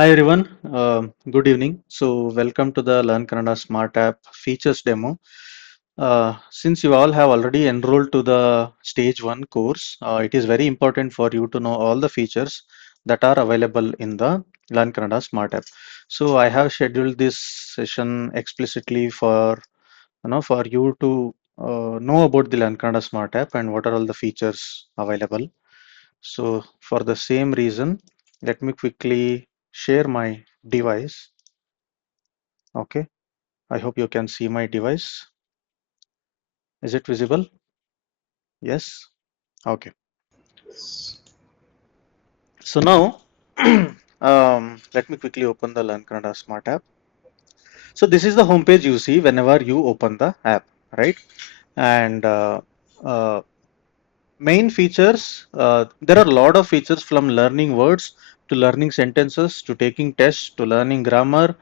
Hi everyone, good evening. So welcome to the Learn Kannada SmartApp features demo. Since you all have already enrolled to the stage 1 course, it is very important for you to know all the features that are available in the Learn Kannada SmartApp. So I have scheduled this session explicitly for you to know about the Learn Kannada SmartApp and what are all the features available. So for the same reason, let me quickly share my device. Okay, I hope you can see my device. Is it visible? Yes. Okay. So now, let me quickly open the Learn Kannada Smart app. So this is the homepage you see whenever you open the app, right? And uh, main features, there are a lot of features from learning words to learning sentences to taking tests to learning grammar,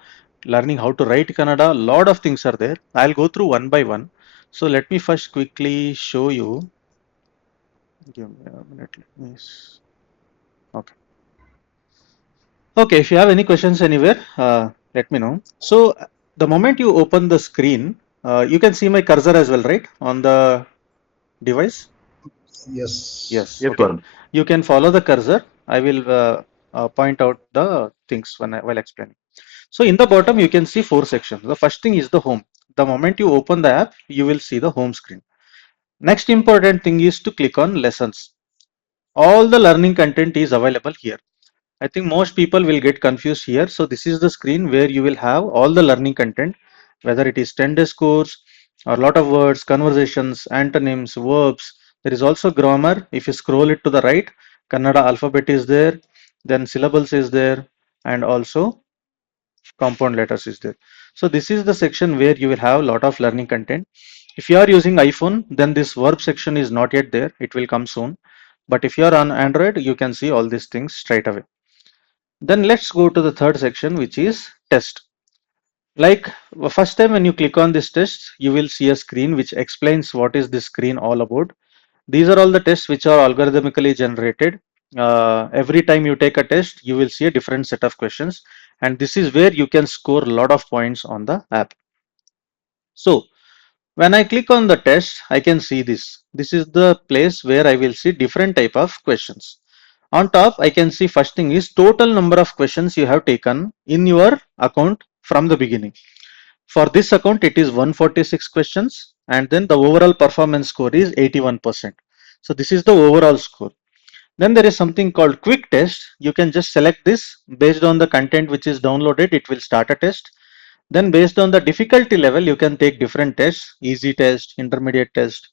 learning how to write Kannada. A lot of things are there. I'll go through one by one. So let me first quickly show you. Give me a minute. Okay. Okay. If you have any questions anywhere, let me know. So the moment you open the screen, you can see my cursor as well, right, on the device. Yes. Yes. Yes, Okay. Varun. You can follow the cursor. I will point out the things while explaining. So in the bottom, you can see four sections. The first thing is the home. The moment you open the app, you will see the home screen. Next important thing is to click on lessons. All the learning content is available here. I think most people will get confused here. So this is the screen where you will have all the learning content, whether it is 10 days course or lot of words, conversations, antonyms, verbs. There is also grammar. If you scroll it to the right, Kannada alphabet is there, then syllables is there, and also compound letters is there. So this is the section where you will have a lot of learning content. If you are using iPhone, then this verb section is not yet there. It will come soon. But if you are on Android, you can see all these things straight away. Then let's go to the third section, which is test. Like first time when you click on this test, you will see a screen which explains what is this screen all about. These are all the tests which are algorithmically generated. Every time you take a test, you will see a different set of questions, and this is where you can score a lot of points on the app. So when I click on the test, I can see this. This is the place where I will see different type of questions. On top, I can see first thing is total number of questions you have taken in your account from the beginning. For this account, it is 146 questions, and then the overall performance score is 81%. So this is the overall score. Then there is something called quick test. You can just select this based on the content which is downloaded. It will start a test. Then based on the difficulty level, you can take different tests, easy test, intermediate test,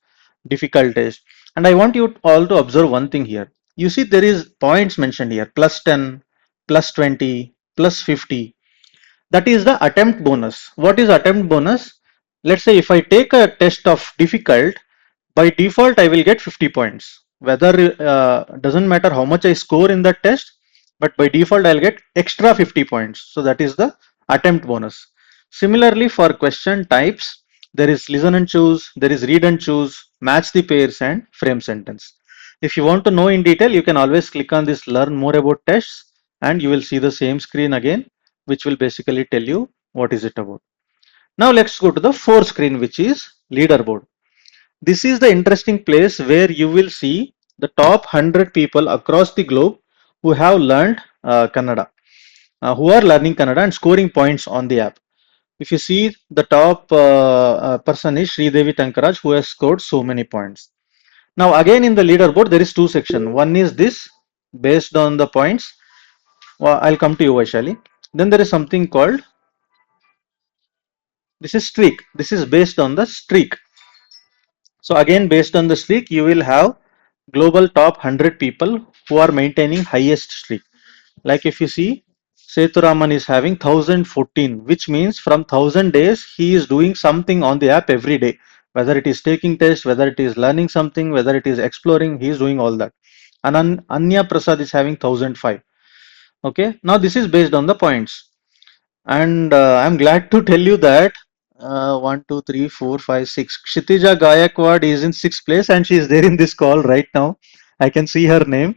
difficult test. And I want you all to observe one thing here. You see there is points mentioned here, plus 10, plus 20, plus 50. That is the attempt bonus. What is attempt bonus? Let's say if I take a test of difficult, by default I will get 50 points. Whether doesn't matter how much I score in that test, but by default I'll get extra 50 points. So that is the attempt bonus. Similarly, for question types, there is listen and choose, there is read and choose, match the pairs, and frame sentence. If you want to know in detail, you can always click on this learn more about tests, and you will see the same screen again, which will basically tell you what is it about. Now let's go to the fourth screen, which is leaderboard. This is the interesting place where you will see the top 100 people across the globe who have learned Kannada, who are learning Kannada and scoring points on the app. If you see, the top person is Sridevi Tankaraj, who has scored so many points. Now again in the leaderboard there is two sections. One is this based on the points. Well, I'll come to you, Vaishali. Then there is something called, this is streak. This is based on the streak. So again based on the streak you will have global top 100 people who are maintaining highest streak. Like if you see, Seturaman is having 1014, which means from 1000 days he is doing something on the app every day. Whether it is taking tests, whether it is learning something, whether it is exploring, he is doing all that. And Anya Prasad is having 1005. Okay, now this is based on the points. And I'm glad to tell you that 1, 2, 3, 4, 5, 6. Kshitija Gayakwad is in sixth place and she is there in this call right now. I can see her name.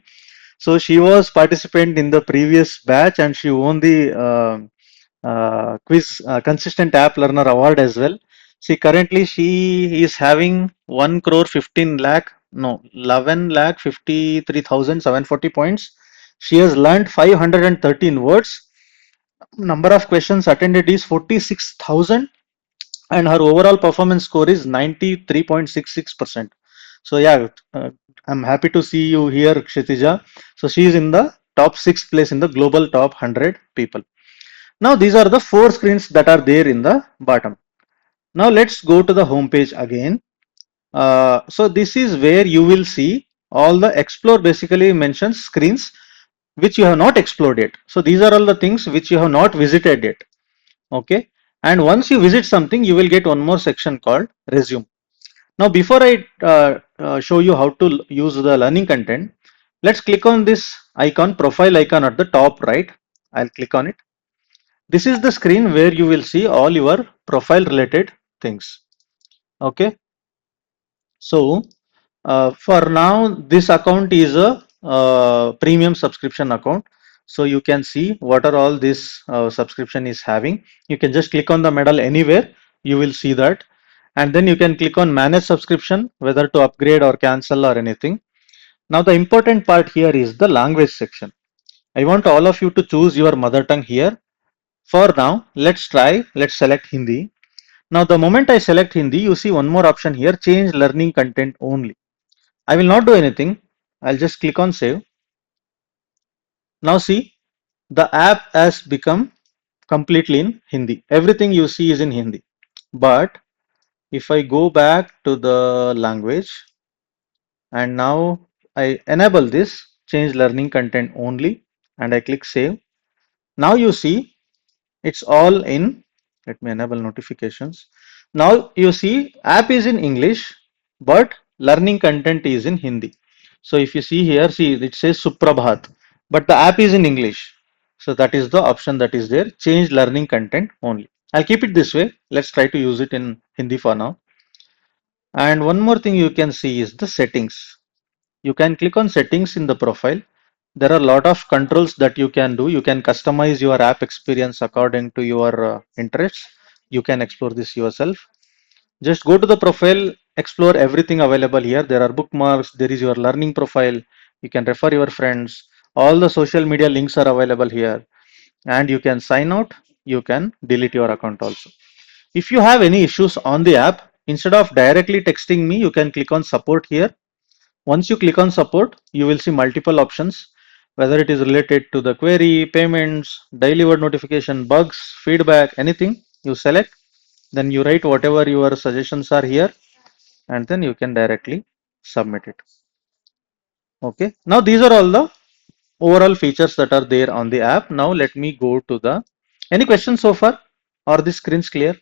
So she was participant in the previous batch and she won the quiz consistent app learner award as well. See, currently she is having 1 crore 15 lakh, no, 11 lakh 53,740 points. She has learned 513 words. Number of questions attended is 46,000 and her overall performance score is 93.66%. So yeah, I'm happy to see you here, Kshitija. So she is in the top 6th place in the global top 100 people. Now these are the 4 screens that are there in the bottom. Now let's go to the home page again. So this is where you will see all the explore basically mentions screens which you have not explored yet. So these are all the things which you have not visited yet. Okay. And once you visit something, you will get one more section called resume. Now, before I show you how to use the learning content, let's click on this icon, profile icon at the top right. I'll click on it. This is the screen where you will see all your profile related things. Okay. So, for now, this account is a premium subscription account. So you can see what are all this subscription is having. You can just click on the medal anywhere. You will see that. And then you can click on manage subscription, whether to upgrade or cancel or anything. Now the important part here is the language section. I want all of you to choose your mother tongue here. For now, let's select Hindi. Now the moment I select Hindi, you see one more option here, change learning content only. I will not do anything. I'll just click on save. Now see, the app has become completely in Hindi. Everything you see is in Hindi. But if I go back to the language and now I enable this, change learning content only, and I click save. Now you see it's all in, let me enable notifications. Now you see app is in English, but learning content is in Hindi. So if you see here, see it says Suprabhat, but the app is in English. So that is the option that is there, change learning content only. I'll keep it this way. Let's try to use it in Hindi for now. And one more thing you can see is the settings. You can click on settings in the profile. There are a lot of controls that you can do. You can customize your app experience according to your interests. You can explore this yourself. Just go to the profile, explore everything available here. There are bookmarks, there is your learning profile. You can refer your friends. All the social media links are available here. And you can sign out. You can delete your account also. If you have any issues on the app, instead of directly texting me, you can click on support here. Once you click on support, you will see multiple options, whether it is related to the query, payments, daily word notification, bugs, feedback, anything you select, then you write whatever your suggestions are here, and then you can directly submit it. Okay. Now these are all the overall features that are there on the app. Now let me go to the, any questions so far? Or the screens clear?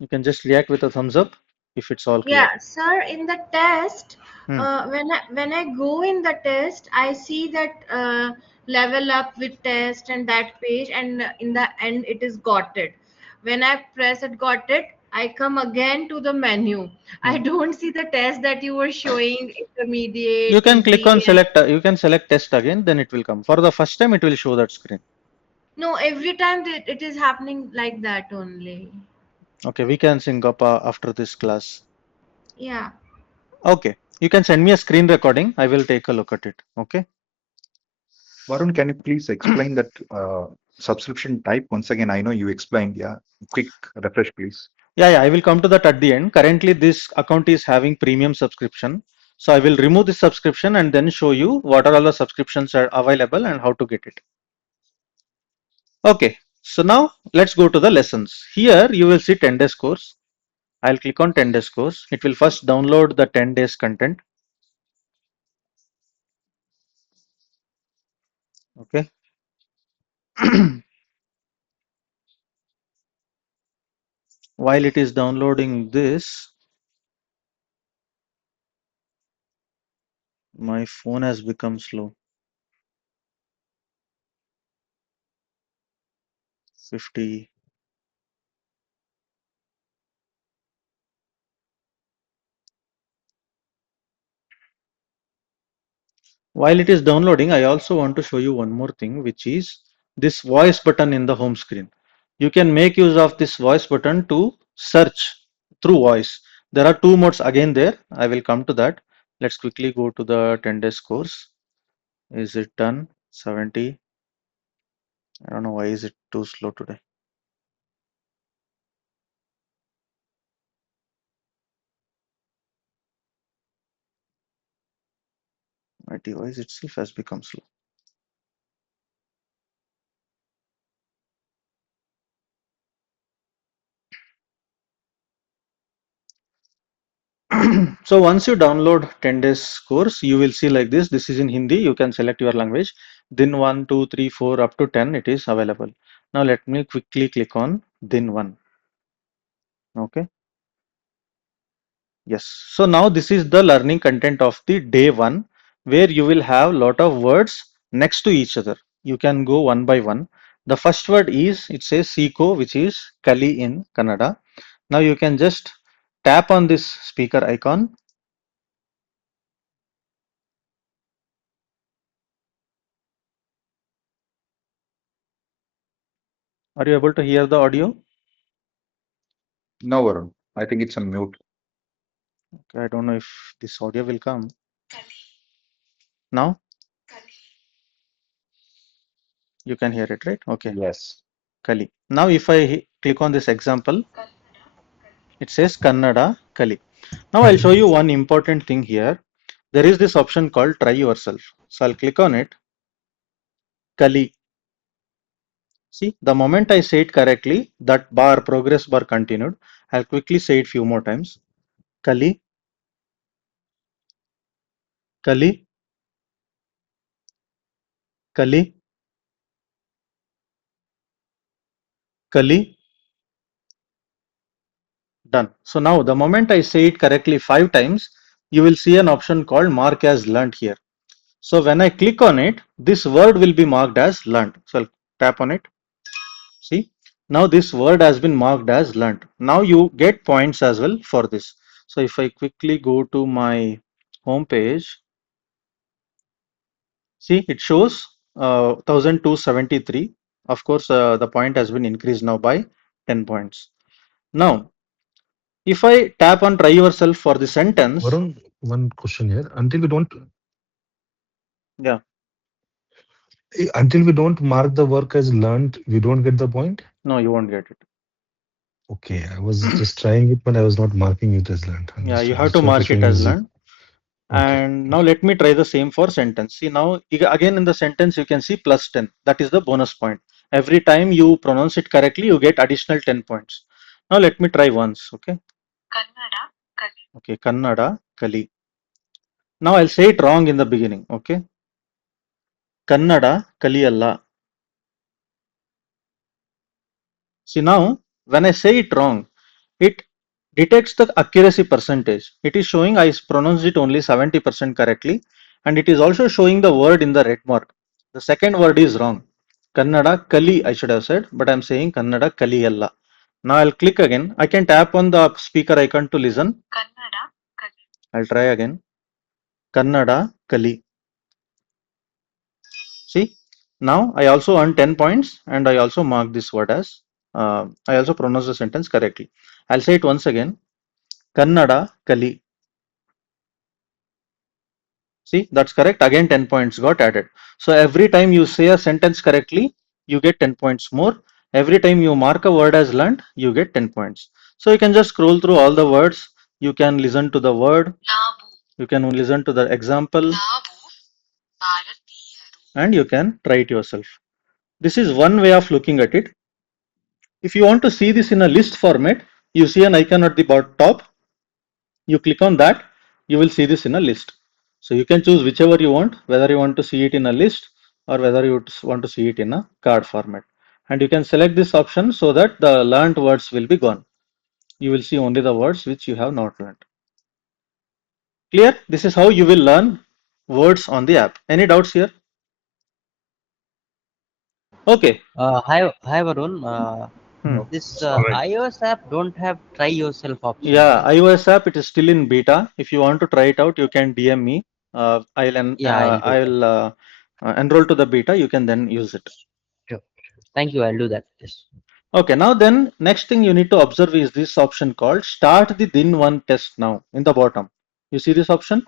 You can just react with a thumbs up if it's all clear. Yeah, sir, in the test, Hmm. when I go in the test, I see that level up with test and that page, and in the end it is got it. When I press it got it, I come again to the menu. I Hmm. don't see the test that you were showing, You intermediate, can click on easy, and select, you can select test again, then it will come. For the first time, it will show that screen. no, every time it is happening like that only. Okay, we can sync up after this class. Yeah. Okay, you can send me a screen recording. I will take a look at it. Okay. Varun, can you please explain that subscription type once again? I know you explained. Yeah, quick refresh, please. Yeah, I will come to that at the end. Currently, this account is having premium subscription. So I will remove this subscription and then show you what are all the subscriptions are available and how to get it. Okay, so now let's go to the lessons. Here you will see 10 days course. I'll click on 10 days course. It will first download the 10 days content. Okay. While it is downloading this, my phone has become slow. 50. While it is downloading, I also want to show you one more thing, which is this voice button in the home screen. You can make use of this voice button to search through voice. There are two modes again there. I will come to that. Let's quickly go to the 10 days course. Is it done? 70. I don't know why is it too slow today. My device itself has become slow. So once you download 10 days course, you will see like this. This is in Hindi. You can select your language. Din 1, 2, 3, 4 up to 10 it is available. Now let me quickly click on Din 1. Okay. Yes. So now this is the learning content of the day 1 where you will have lot of words next to each other. You can go one by one. The first word is it says Siko, which is Kali in Kannada. Now you can just tap on this speaker icon. Are you able to hear the audio? No, Varun. I think it's on mute. Okay, I don't know if this audio will come. Now you can hear it, right? Okay, Yes. Kali. Now if I click on this example, it says Kannada Kali. Now I'll show you one important thing here. There is this option called try yourself. So I'll click on it. Kali. See, the moment I say it correctly, that bar, progress bar continued. I'll quickly say it few more times. Kali, Kali, Kali, Kali. Done. So now the moment I say it correctly 5 times, you will see an option called mark as learnt here. So when I click on it, this word will be marked as learnt. So I'll tap on it. See, now this word has been marked as learnt. Now you get points as well for this. So if I quickly go to my home page, see it shows 1273. Of course, the point has been increased now by 10 points. Now, if I tap on try yourself for the sentence, Varun, one question here. yeah, Until we don't mark the work as learned, we don't get the point. no, you won't get it. Okay, I was just trying it, but I was not marking it as learned. Yeah, you Understood. have That's to why it was mark it showing me as zero. learned. Okay, And now okay. let me try the same for sentence. See now again in the sentence you can see plus 10. That is the bonus point. Every time you pronounce it correctly, you get additional 10 points. Now let me try once. Okay. Okay. Kannada Kali. Now I'll say it wrong in the beginning. Okay. Kannada Kaliyalla. See now when I say it wrong, it detects the accuracy percentage. It is showing I pronounced it only 70% correctly, and it is also showing the word in the red mark. The second word is wrong. Kannada Kali I should have said, but I'm saying Kannada Kaliyalla. Now I'll click again. I can tap on the speaker icon to listen. I'll try again. Kannada Kali. See, now I also earn 10 points and I also mark this word as, I also pronounce the sentence correctly. I'll say it once again. Kannada Kali. See, that's correct. Again, 10 points got added. So every time you say a sentence correctly, you get 10 points more. Every time you mark a word as learned, you get 10 points. So you can just scroll through all the words. You can listen to the word. You can listen to the example and you can try it yourself. This is one way of looking at it. If you want to see this in a list format, you see an icon at the top. You click on that, you will see this in a list. So you can choose whichever you want, whether you want to see it in a list or whether you want to see it in a card format. And you can select this option so that the learned words will be gone. You will see only the words which you have not learned. Clear? This is how you will learn words on the app. Any doubts here? Okay. Hi Varun. Hmm. No, This it's all right. iOS app don't have try yourself option, Yeah, right? iOS app, it is still in beta. If you want to try it out, you can DM me. Yeah, I'll do that. enroll to the beta. You can then use it. Sure. Thank you. I'll do that. Yes. Okay, now then next thing you need to observe is this option called start the Din 1 test now in the bottom. You see this option?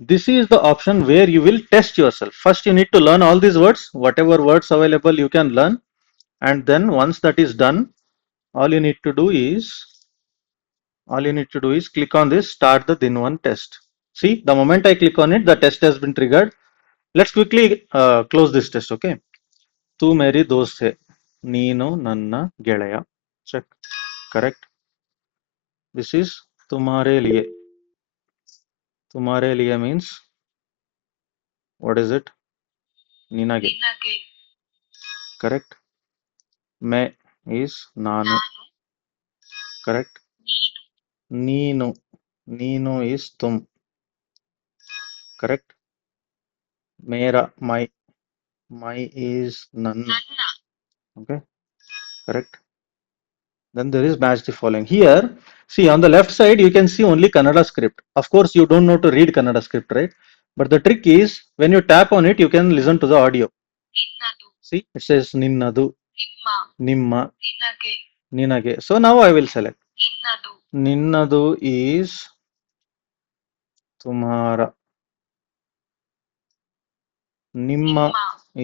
This is the option where you will test yourself. First you need to learn all these words, whatever words available you can learn, and then once that is done, all you need to do is click on this start the Din 1 test. See, the moment I click on it, the test has been triggered. Let's quickly close this test, okay? तू मेरी दोस्त है ನೀನು ನನ್ನ ಗೆಳೆಯ check correct. This is तुम्हारे लिए means what is it? ನಿನಗೆ correct. मैं is ನಾನು correct. ನೀನು is तुम correct. मेरा my is ನನ್ನ okay correct. Then there is match the following. Here, see on the left side, you can see only Kannada script. Of course, you don't know to read Kannada script, right? But the trick is when you tap on it, you can listen to the audio. See, it says Ninnadu, Nimma, Ninage. So now I will select. Ninnadu is Tumhara. Nimma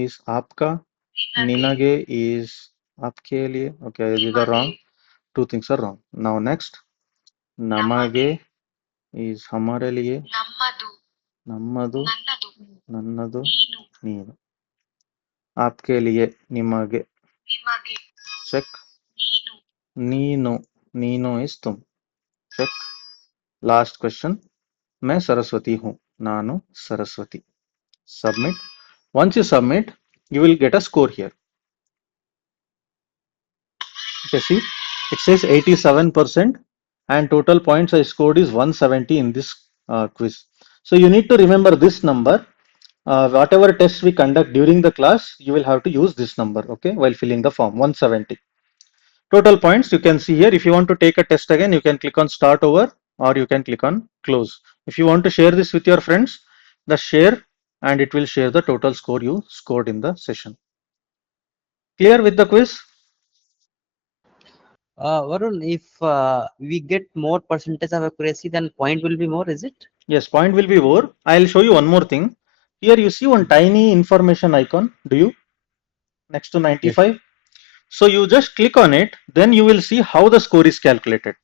is Aapka. Ninage is Aapke liye. Okay, these are wrong. Two things are wrong. Now next. Namage is हमारे लिए ನಮ್ಮದು ನನ್ನದು ನೀನು आपके लिए ನಿಮಗೆ check Nino is तुम check last question मैं सरस्वती हूँ नानु Saraswati submit once you submit you will get a score here okay see it says 87% and total points I scored is 170 in this quiz so you need to remember this number whatever tests we conduct during the class, you will have to use this number, okay, while filling the form, 170. Total points you can see here. If you want to take a test again, you can click on start over or you can click on close. If you want to share this with your friends, the share and it will share the total score you scored in the session. Clear with the quiz? Varun, if we get more percentage of accuracy, then point will be more, is it? Yes, point will be more. I'll show you one more thing. Here you see one tiny information icon. Do you? Next to 95. Yes. So you just click on it, then you will see how the score is calculated.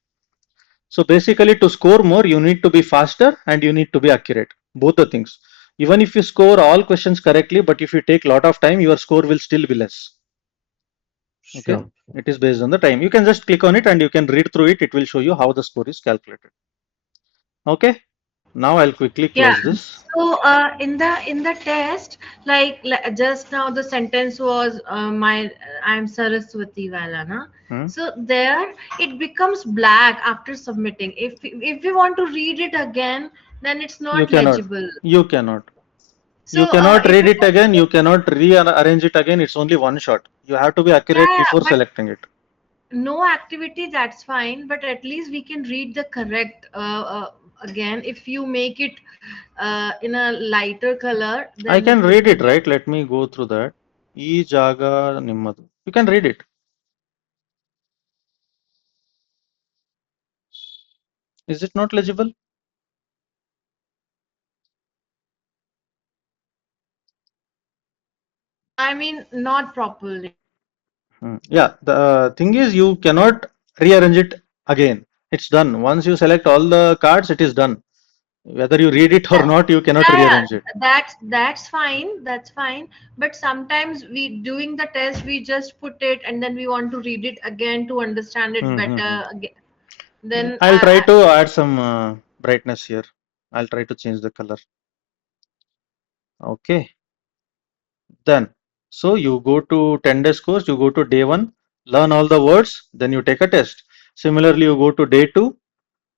So basically to score more, you need to be faster and you need to be accurate. Both the things. Even if you score all questions correctly, but if you take a lot of time, your score will still be less. Okay. Sure. It is based on the time. You can just click on it and you can read through it. It will show you how the score is calculated. Okay. Now I'll quickly close this. So in the test, like just now the sentence was I'm Saraswati wala na. So there it becomes black after submitting. If we want to read it again, then it's not legible. You cannot. So, you cannot read it again. You cannot rearrange it again. It's only one shot. You have to be accurate before selecting it. No activity, that's fine. But at least we can read the correct again. If you make it in a lighter color, then I can read it, right? Let me go through that. E jaga nimmadu. You can read it. Is it not legible? I mean, not properly. Yeah, the thing is you cannot rearrange it again. It's done. Once you select all the cards, it is done. Whether you read it or not, you cannot rearrange it. That's fine. That's fine. But sometimes we doing the test, we just put it and then we want to read it again to understand it better. Again. Then I'll try to add some brightness here. I'll try to change the color. Okay. Then, so you go to 10 days course, you go to day 1, learn all the words, then you take a test. Similarly, you go to day 2.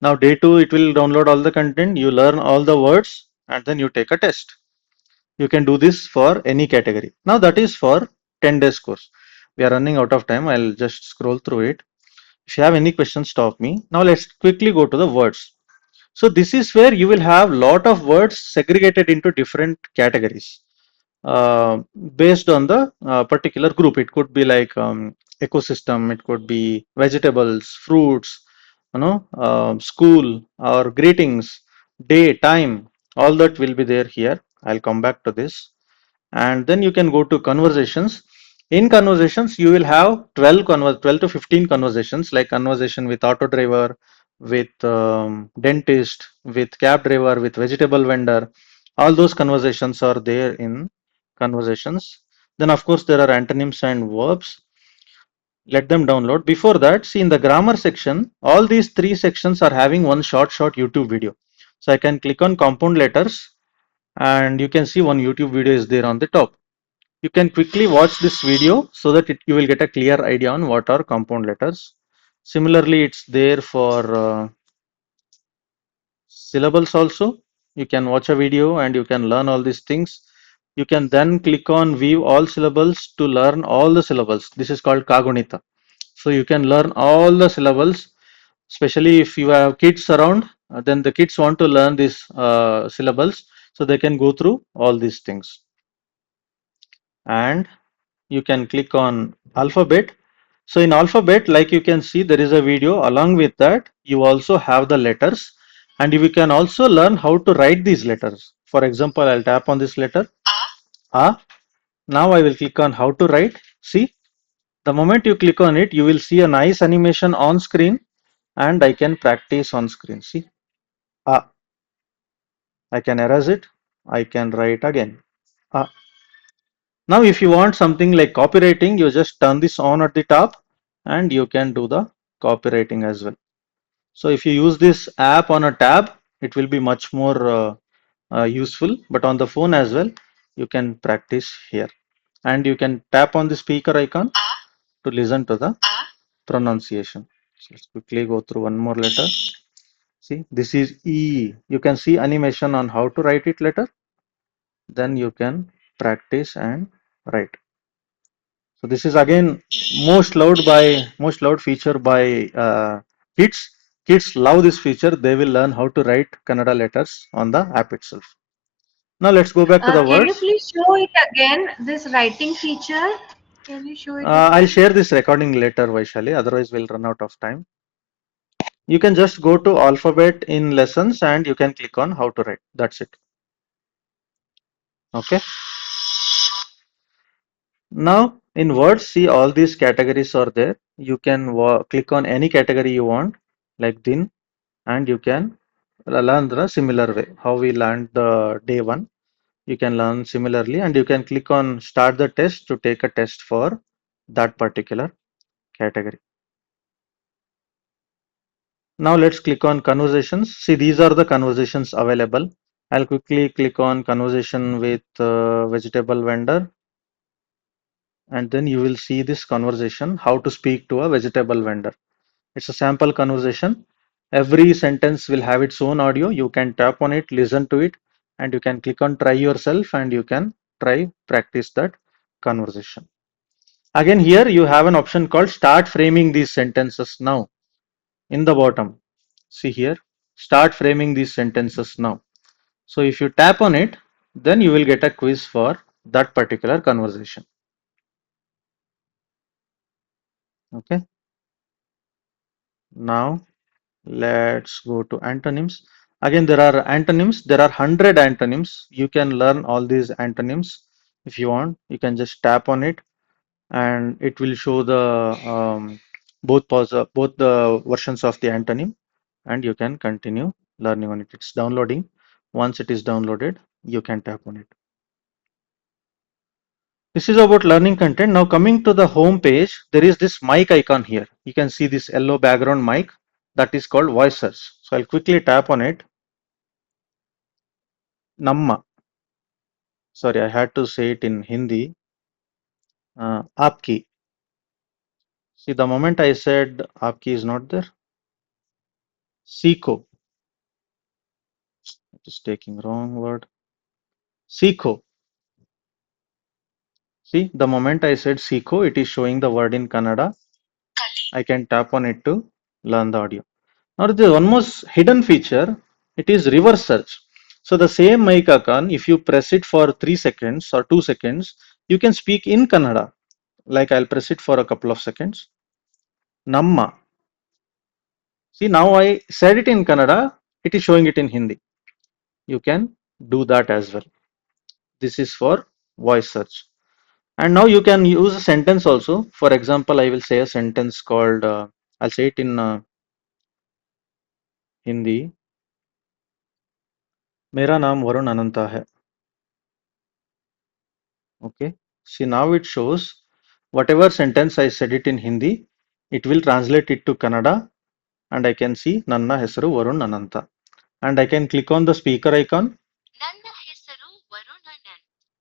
Now day 2, it will download all the content, you learn all the words and then you take a test. You can do this for any category. Now that is for 10 days course. We are running out of time. I'll just scroll through it. If you have any questions, stop me. Now let's quickly go to the words. So this is where you will have lot of words segregated into different categories uh, based on the particular group. It could be like ecosystem, it could be vegetables, fruits, school or greetings, day, time, all that will be there here. I'll come back to this. And then you can go to conversations. In conversations, you will have 12 to 15 conversations, like conversation with auto driver, with dentist, with cab driver, with vegetable vendor. All those conversations are there in conversations. Then of course there are antonyms and verbs. Let them download. Before that, see in the grammar section, all these three sections are having one short YouTube video. So I can click on compound letters and you can see one YouTube video is there on the top. You can quickly watch this video so that you will get a clear idea on what are compound letters. Similarly, it's there for syllables also. You can watch a video and you can learn all these things. You can then click on view all syllables to learn all the syllables. This is called Kagunita. So you can learn all the syllables, especially if you have kids around, then the kids want to learn these syllables, so they can go through all these things. And you can click on alphabet. So in alphabet, like you can see, there is a video. Along with that, you also have the letters, and you can also learn how to write these letters. For example, I'll tap on this letter A. Now I will click on how to write. See, the moment you click on it, you will see a nice animation on screen, and I can practice on screen. See, A. I can erase it. I can write again. A. Now, if you want something like copywriting, you just turn this on at the top and you can do the copywriting as well. So if you use this app on a tab, it will be much more useful, but on the phone as well, you can practice here. And you can tap on the speaker icon to listen to the pronunciation. So let's quickly go through one more letter. See, this is E. You can see animation on how to write it letter. Then you can practice and write. So this is again most loved feature by kids. Kids love this feature. They will learn how to write Kannada letters on the app itself. Now let's go back to the Can you words. please show it again, this writing feature? Can you show it I'll again? share this recording later, Vaishali. Otherwise, we'll run out of time. You can just go to alphabet in lessons and you can click on how to write. That's it. Okay. Now in words, see all these categories are there. You can click on any category you want, like din, and you can learn the similar way how we learned the day one. You can learn similarly, and you can click on start the test to take a test for that particular category. Now let's click on conversations. See, these are the conversations available. I'll quickly click on conversation with vegetable vendor, and then you will see this conversation how to speak to a vegetable vendor. It's a sample conversation. Every sentence will have its own audio. You can tap on it, listen to it, and you can click on try yourself and you can try practice that conversation. Again, here you have an option called start framing these sentences now in the bottom. See here, start framing these sentences now. So if you tap on it, then you will get a quiz for that particular conversation. Okay. Now let's go to antonyms. Again, there are antonyms. There are 100 antonyms. You can learn all these antonyms if you want. You can just tap on it, and it will show the both the versions of the antonym, and you can continue learning on it. It's downloading. Once it is downloaded, you can tap on it. This is about learning content. Now coming to the home page, there is this mic icon here. You can see this yellow background mic that is called voice search. So I'll quickly tap on it. Namma. Sorry, I had to say it in Hindi. Aapki. See, the moment I said aapki is not there. Seeko. It is taking wrong word. Seeko. See, the moment I said Seeko, it is showing the word in Kannada. I can tap on it to learn the audio. Now there is one more hidden feature. It is reverse search. So the same mic icon, if you press it for 3 seconds or 2 seconds, you can speak in Kannada. Like I'll press it for a couple of seconds. Namma. See, now I said it in Kannada, it is showing it in Hindi. You can do that as well. This is for voice search. And now you can use a sentence also. For example, I will say a sentence called, I'll say it in Hindi. मेरा नाम वरुण अनंता है. Okay. See, now it shows whatever sentence I said it in Hindi, it will translate it to Kannada, and I can see Nanna Hesaru Varun Anantha. And I can click on the speaker icon,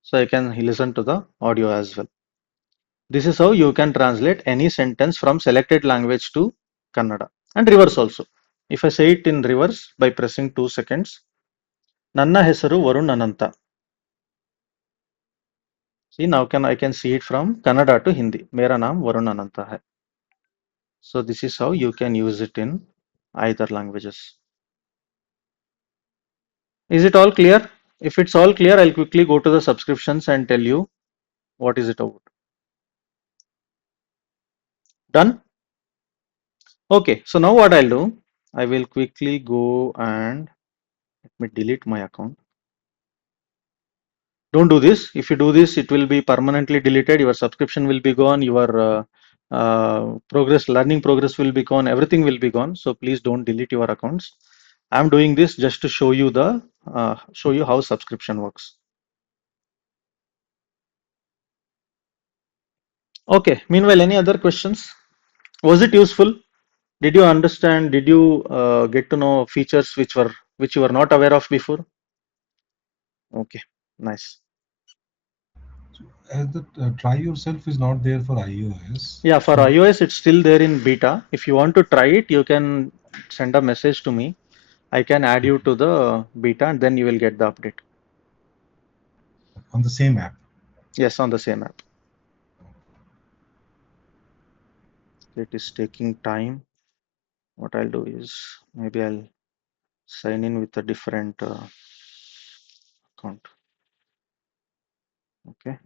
so I can listen to the audio as well. This is how you can translate any sentence from selected language to Kannada, and reverse also. If I say it in reverse by pressing 2 seconds, Nanna Hesaru Varun Anantha. See, now I can see it from Kannada to Hindi. Mera naam Varun Anantha hai. So this is how you can use it in either languages. Is it all clear? If it's all clear, I'll quickly go to the subscriptions and tell you what is it about. Done? Okay, so now what I'll do, I will quickly go and let me delete my account. Don't do this. If you do this, it will be permanently deleted. Your subscription will be gone. Your learning progress will be gone. Everything will be gone. So please don't delete your accounts. I'm doing this just to show you how subscription works. Okay. Meanwhile, any other questions? Was it useful? Did you understand? Did you get to know features which you were not aware of before? Okay. Nice. As the try yourself is not there for iOS. Yeah, for So iOS, it's still there in beta. If you want to try it, you can send a message to me. I can add you to the beta and then you will get the update. on the same app. Yes, on the same app. It is taking time. What I'll do is maybe I'll sign in with a different account. Okay,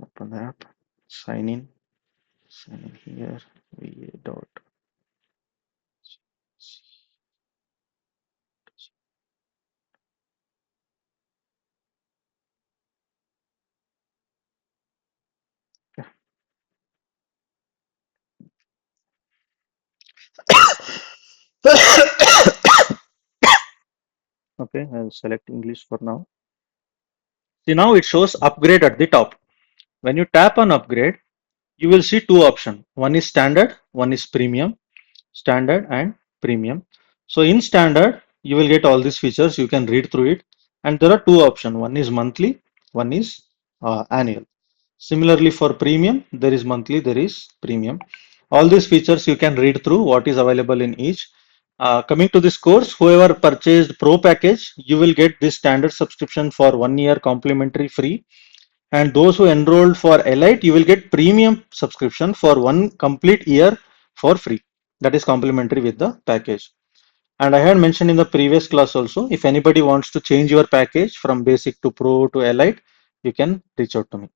open the app, sign in here, va dot. Okay, I'll select English for now. See, now it shows upgrade at the top. When you tap on upgrade, you will see two options. One is standard, one is premium. Standard and premium. So in standard, you will get all these features. You can read through it. And there are two options. One is monthly, one is annual. Similarly, for premium, there is monthly, there is premium. All these features you can read through what is available in each. Coming to this course, whoever purchased pro package, you will get this standard subscription for 1 year complimentary free. And those who enrolled for Elite, you will get premium subscription for 1 complete year for free. That is complimentary with the package. And I had mentioned in the previous class also, if anybody wants to change your package from basic to pro to Elite, you can reach out to me.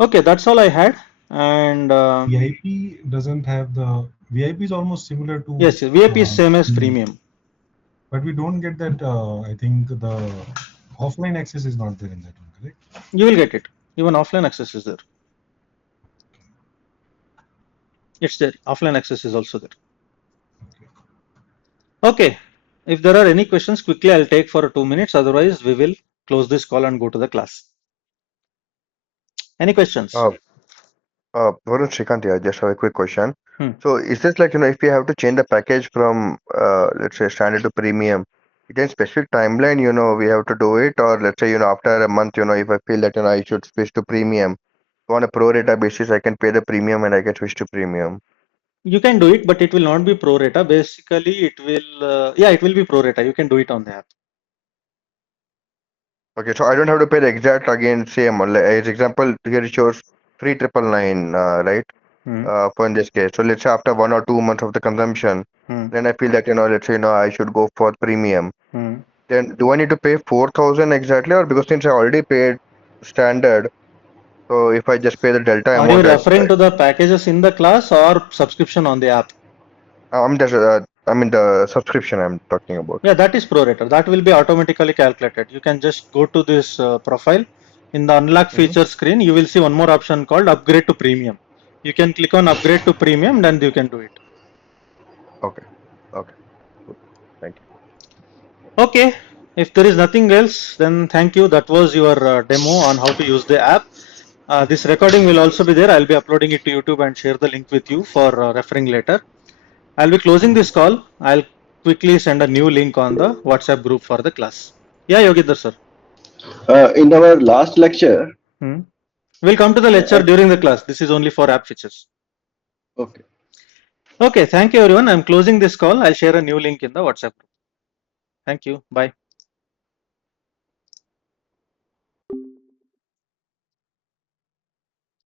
Okay, that's all I had. And VIP doesn't have the VIP is almost similar to yes, VIP is same as premium. but we don't get that. I think the offline access is not there in that one, correct? You will get it. Even offline access is there. It's there. Offline access is also there. Okay. If there are any questions, quickly I'll take for 2 minutes. Otherwise, we will close this call and go to the class. Any questions? Varun Shrikant here, just have a quick question. Hmm. So is this like, if we have to change the package from, let's say, standard to premium, is there a specific timeline, we have to do it? Or let's say, after a month, if I feel that, I should switch to premium, on a pro rata basis, I can pay the premium and I can switch to premium. You can do it, but it will not be pro rata. Basically, it will, yeah, it will be pro rata. You can do it on the app. Okay, so I don't have to pay the exact again same. Like, as example, here it shows 3,999, right? for in this case. So let's say after 1 or 2 months of the consumption, then I feel that let's say I should go for premium. Then do I need to pay 4,000 exactly, or because since I already paid standard, so if I just pay the delta Are you amount, referring to the packages in the class or subscription on the app? I'm just I mean the subscription I'm talking about. Yeah, that is prorated. That will be automatically calculated. You can just go to this profile. In the unlock feature screen, you will see one more option called upgrade to premium. You can click on upgrade to premium, then you can do it. Okay. Okay. Good. Thank you. Okay. If there is nothing else, then thank you. That was your demo on how to use the app. This recording will also be there. I'll be uploading it to YouTube and share the link with you for referring later. I'll be closing this call. I'll quickly send a new link on the WhatsApp group for the class. Yeah, Yogindar sir. In our last lecture, We'll come to the lecture I- during the class. This is only for app features. okay. Okay, thank you everyone. I'm closing this call. I'll share a new link in the WhatsApp group. Thank you. Bye.